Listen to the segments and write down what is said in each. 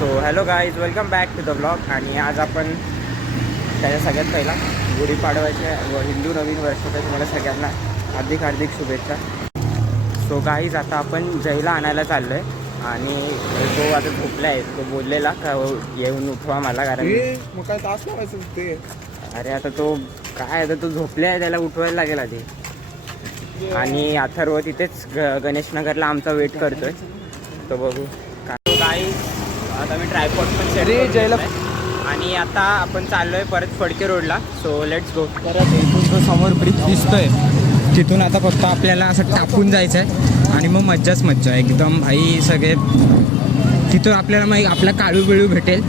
So hello guys, welcome back to the blog. आणि आज आपण त्याच्या सगळ्यात पहिला गुढीपाडव्याच्या व हिंदू नवीन वर्षाच्या तुम्हाला सगळ्यांना हार्दिक हार्दिक शुभेच्छा. सो गाईज, आता आपण जयला आणायला चाललो आहे आणि तो आता झोपला आहे. तो बोललेला का येऊन उठवा मला, कारण मग काय तास लावायचं ते. अरे आता तो काय, आता तो झोपले आहे, त्याला उठवायला लागेल आधी. आणि अथर्व तिथेच गणेशनगरला आमचा वेट करतोय. तो बघू काय. गाईज, आता मी ट्रायपॉड पण सेट जयला आणि आता आपण चाललोय परत फडके रोडला. So let's go. परत इथून जो समोर ब्रिज दिसतोय तिथून आता फक्त आपल्याला असं टाकून जायचं आहे आणि मग मज्जाच मज्जा एकदम भाई. सगळे तिथून आपल्याला मग आपला काळू बिळू भेटेल.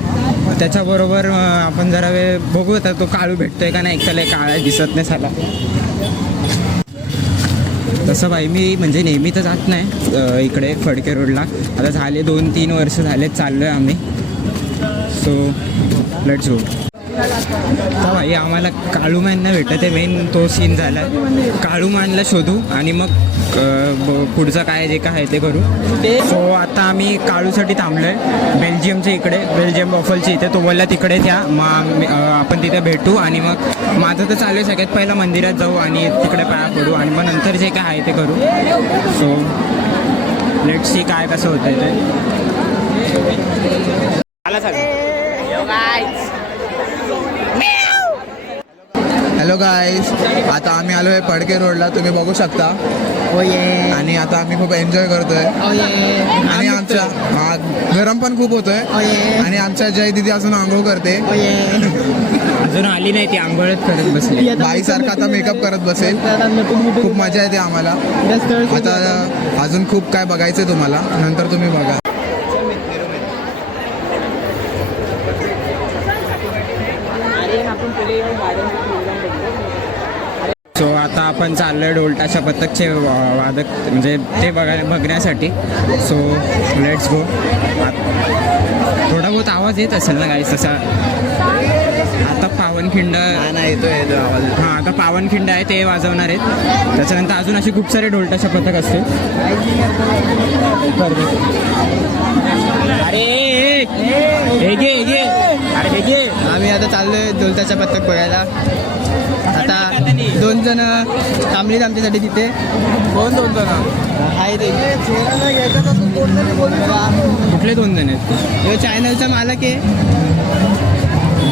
त्याच्याबरोबर आपण जरा वेळ बघू आता तो काळू भेटतोय का नाही. त्याला काळा दिसत नाही साला. तसं भाई मी म्हणजे नेहमी तर जात नाही इकडे फडके रोडला. आता झाले 2-3 वर्ष झाले चाललो आहे आम्ही. So let's go. तर भाई आम्हाला काळूमानला भेटत आहे. मेन तो सीन झाला आहे. काळूमानला शोधू आणि मग पुढचं काय जे काय आहे ते करू. सो आता आम्ही काळूसाठी थांबलो आहे बेल्जियमच्या इकडे, बेल्जियम वॉफलच्या इथे. तो बोलला तिकडे त्या मग आपण तिथे भेटू. आणि मग माझं तर चालू आहे सगळ्यात पहिलं मंदिरात जाऊ आणि तिकडे पाया पडू आणि मग नंतर जे काय आहे ते करू. सो लेट्स सी काय कसं होतं ते. हॅलो गाईज, आता आम्ही आलो आहे फडके रोडला, तुम्ही बघू शकता. आणि आता आम्ही खूप एन्जॉय करतोय. आणि आमच्या गरम पण खूप होतोय. आणि आमच्या जय दिदी अजून आंघोळ करते. अजून आली नाही ती, आंघोळच करत बसली. बाईसारखा आता मेकअप करत बसेल. खूप मजा येते आम्हाला. आता अजून खूप काय बघायचंय तुम्हाला, नंतर तुम्ही बघा. सो आता आपण चाललोय ढोलताशा पथकचे वादक म्हणजे ते बघण्यासाठी. So let's go. थोडा बहुत आवाज येत असेल ना काही तसा. आता पावनखिंड आवाज. हां, आता पावनखिंड आहे ते वाजवणार आहेत. त्याच्यानंतर अजून असे खूप सारे ढोलताशा पथक असते. अरे हे घे अरे हे घे. आम्ही आता चाललोय ढोलताशा पथक बघायला. आता 2 जण थांबलीत आमच्यासाठी तिथे. कोण 2 जण आहे ते. कुठले 2 जण आहेत? तो चॅनलचा मालक आहे.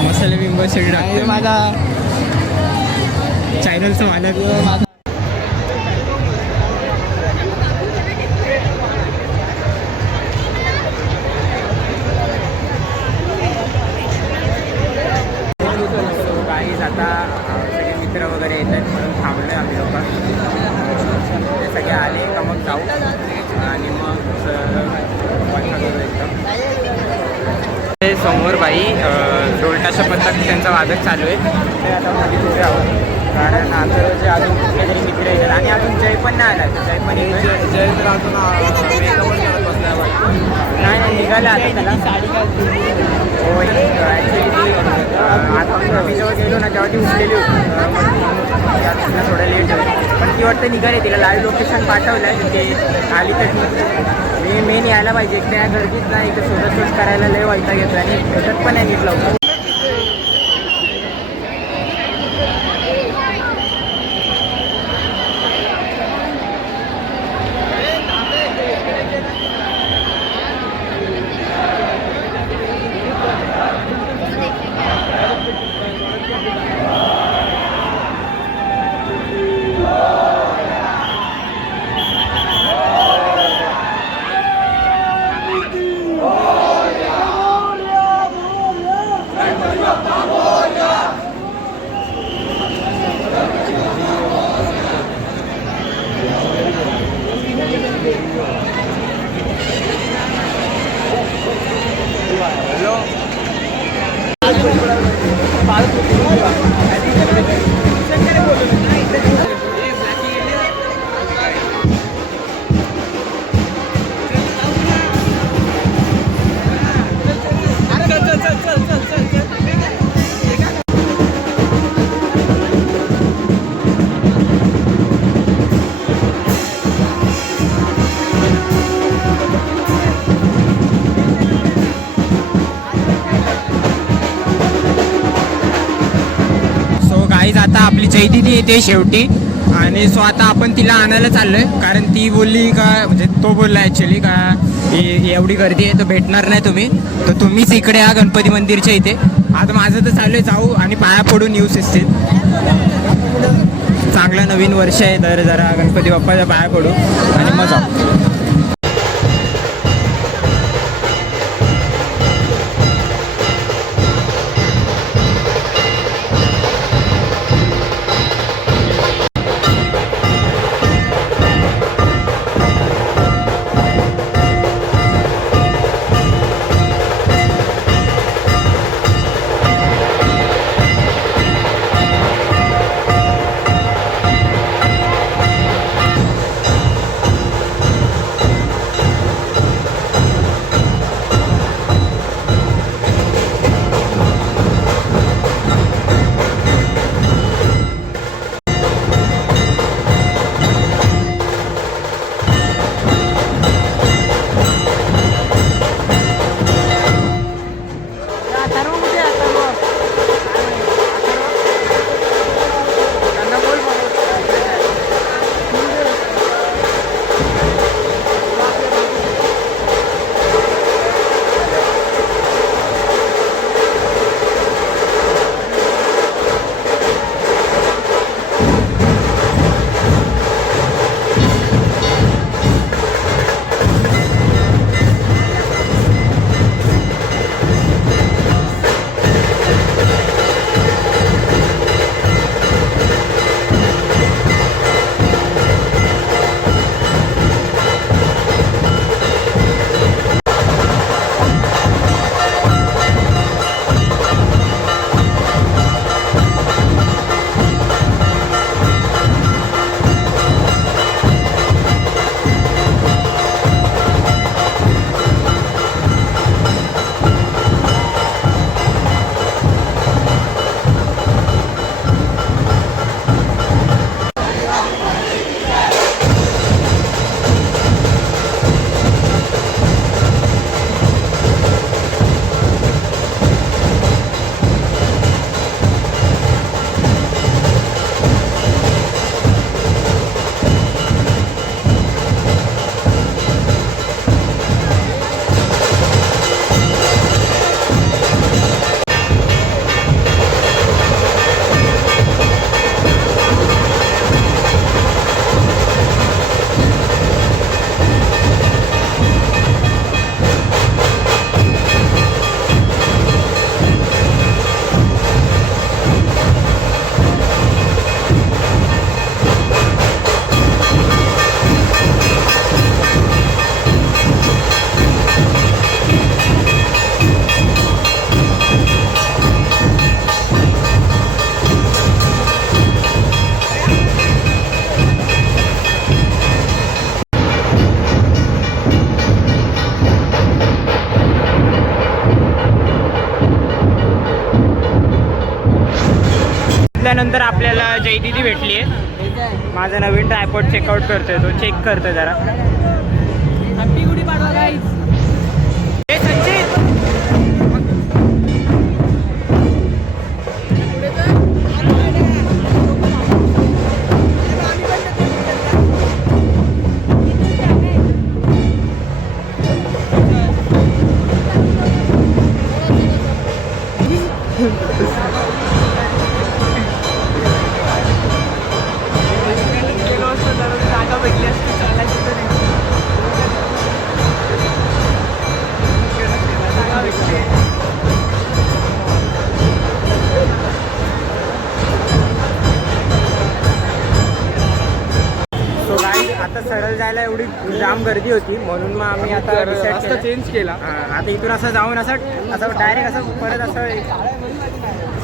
मसाले बिंब सगळी आहे माझा चॅनलचा मालक. आता सगळे मित्र वगैरे येत आहेत म्हणून थांबलो आम्ही लोक. ते सगळे आले का मग जाऊ आणि मग एकदम. ते समोर बाई ढोलताशा पथक त्यांचा वादक चालू आहे. ते आता मध्ये कुठे आहोत कारण आमचे अजून कुठले तरी मित्र येतात आणि अजून जय पण नाही आला. जय पण जय तर अजून नाही निघाला आता. त्याला साडी हो ॲक्च्युली आता आम्ही जेव्हा गेलो ना तेव्हा ती उठलेली होती. थोडं लेट होईल पण ती वाटतं निघाली. तिला लाईव्ह लोकेशन पाठवलं आहे तिथे आली तर मी मेन यायला पाहिजे. त्या गर्दीत ना इथं शोधत करायला लय वैताग येतो आणि भेटत पण आहे नीट लवकर. आता आपली जयदीदी येते शेवटी आणि सो आता आपण तिला आणायला चाललोय कारण ती बोलली का म्हणजे तो बोलला ॲक्च्युली का एवढी गर्दी आहे तर भेटणार नाही तुम्ही, तर तुम्हीच इकडे या गणपती मंदिरच्या इथे. आता माझं तर चालू आहे जाऊ आणि पाया पडून येऊ शिस्तीत. चांगलं नवीन वर्ष आहे तर जरा गणपती बाप्पाच्या पाया पडू आणि मग जाऊ. त्यानंतर आपल्याला जयदीदी भेटली आहे. माझा नवीन ट्रायपॉड चेकआउट करतोय, तो चेक करतोय जरा. हॅपी गुढी पाडवा गाईज. आता सरळ जायला एवढी जाम गर्दी होती म्हणून मग आम्ही आता रस्ता चेंज केला. आता इथून असं जाऊन असं डायरेक्ट असं परत असं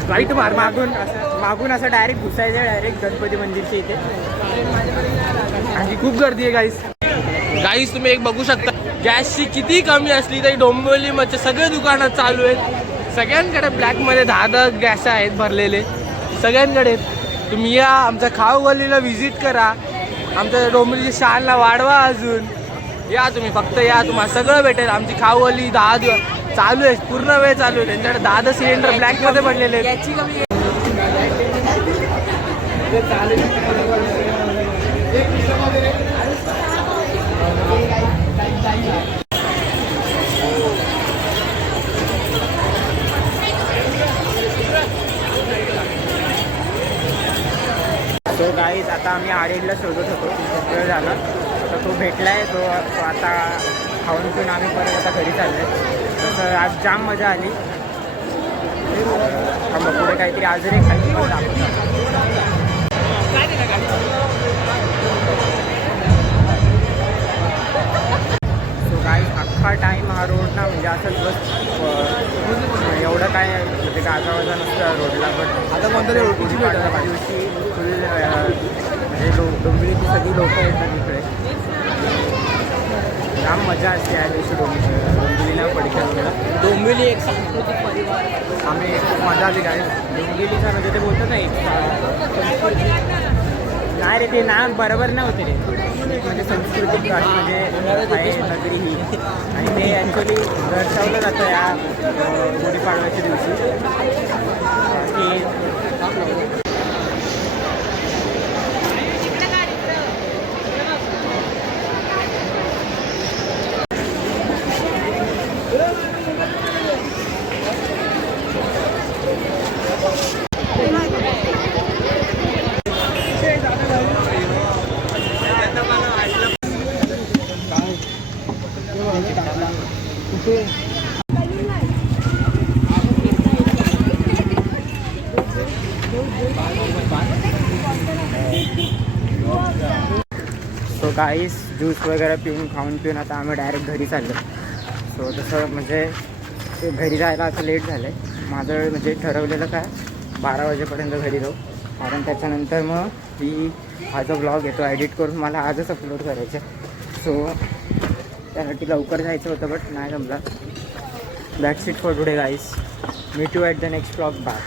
वाईट मागून असं डायरेक्ट घुसायचं डायरेक्ट गणपती मंदिरच्या इथे. आणि खूप गर्दी आहे गाईस. तुम्ही एक बघू शकता गॅसची किती कमी असली तरी डोंबिवलीमध्ये सगळे दुकानं चालू आहेत. सगळ्यांकडे ब्लॅकमध्ये 10 गॅस आहेत भरलेले सगळ्यांकडे. तुम्ही या आमच्या खाऊगल्लीला व्हिजिट करा, आमच्या डोंबिवलीच्या शानला वाढवा अजून. या तुम्ही फक्त या, तुम्हाला सगळं भेटेल. आमची खाऊगल्ली 10 दिवस चालू आहे, पूर्ण वेळ चालू आहे. त्यांच्याकडे 10 सिलेंडर ब्लॅकमध्ये पडलेले आहेत. सो गाईज आता आम्ही आरेडला शोधत होतो खूप वेळ झाला. तर तो भेटला आहे. तो आता खाऊन पिऊन आम्ही परत आता घरी चाललो आहे. तसं आज जाम मजा आली. मग पुढे काहीतरी अजून एक खाली पण दाखवतात. सो गाईज अख्खा टाईम हा रोड ना म्हणजे असंच बस एवढं काय म्हणजे गाजावाजा नसतं रोडला. बट आता कोणतरी ओळखीची भेटलं दिवशी फुल म्हणजे डोंबिवलीची सगळी लोकं येतात इकडे. जाम मजा असते या दिवशी डोंबिवलीला पडक्याला. डोंबिवली एक सांस्कृतिक परिवार. आम्ही खूप मजा आली काय डोंबिवलीचा म्हणजे ते बोलतात ना एक नाही रे ते ना बरोबर नाही होते रे. म्हणजे सांस्कृतिक म्हणजे आहे नगरी ही आणि ते ॲक्च्युली दर्शवलं जातं या गुढीपाडव्याच्या दिवशी की सो गाईस ज्यूस वगैरे पिऊन खाऊन पिऊन आता आम्ही डायरेक्ट घरी चाललो. सो तसं म्हणजे ते घरी जायला असं लेट झालं आहे. माझं म्हणजे ठरवलेलं काय 12 वाजेपर्यंत घरी जाऊ. कारण त्याच्यानंतर मग हा जो ब्लॉग येतो एडिट करून मला आजच अपलोड करायचं. सो त्यासाठी लवकर जायचं होतं बट नाही जमलं. That's it for today guys. Meet you at the next blog bye.